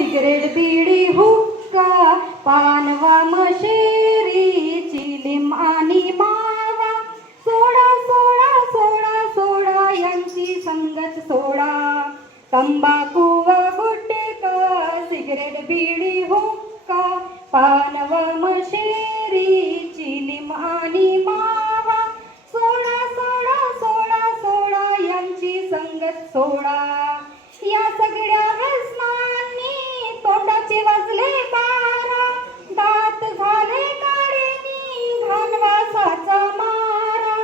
cigarette बीडी हुक्का पानवा मशेरी चिलीम आणि मावा सोडा सोडा सोडा सोडा यांची संगत सोडा तंबाखू व गुटखा सिगरेट बीडी हुक्का पानवा मशेरी चिलीम आणि मावा सोडा सोडा सोडा सोडा यांची संगत सोडा या सगळ्या व्यसनांनी तोंडाचे वाजले बारा दात झाले काढेनी घाणवासाचा मारा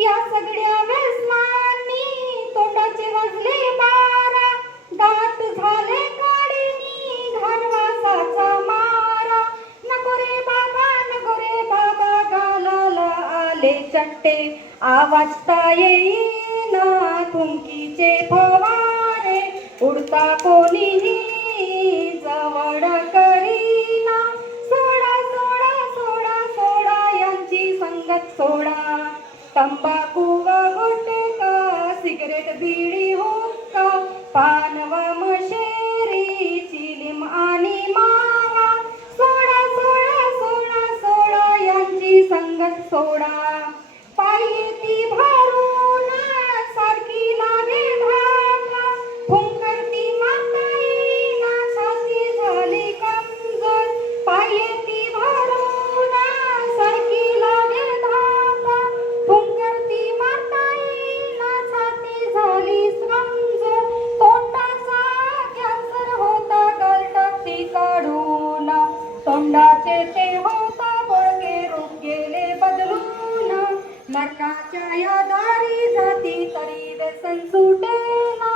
या सगळ्या व्यसनांनी तोंडाचे वाजले बारा दात झाले काढेनी घाणवासाचा मारा नको रे बाबा गालाला आले चट्टे आवाजता येईना थुंकीचे फवारे उडता कोणीही जवळ करीना सोडा सोडा सोडा सोडा यांची संगत सोडा तंबाखू व गुटखा सिगरेट बीडी हुक्का पान व मशेरी चिलीम आणि मावा सोडा सोडा सोडा सोडा यांची संगत सोडा पायी ती भरून सारखी लागे ढाका फुंकरती माताई ना छाती झाली कमजोर पायी ती भरून सारखी लागे ढाका फुंकरती माताई ना छाती झाली कमजोर तोंडाचा कॅन्सर होता गलटती काढून तोंडाचे ते होता बळगे रूप गेले बदलून नरकाच्या या दारी जाती तरी व्यसन सुटेना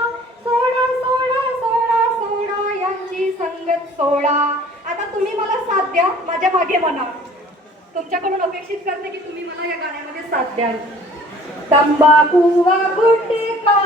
सोडा सोडा सोडा सोडा यांची संगत सोडा आता तुम्ही मला साथ द्या माझ्या मागे म्हणा तुमच्याकडून अपेक्षित करते की तुम्ही मला या गाण्यामध्ये साथ द्याल तंबाखू व गुटखा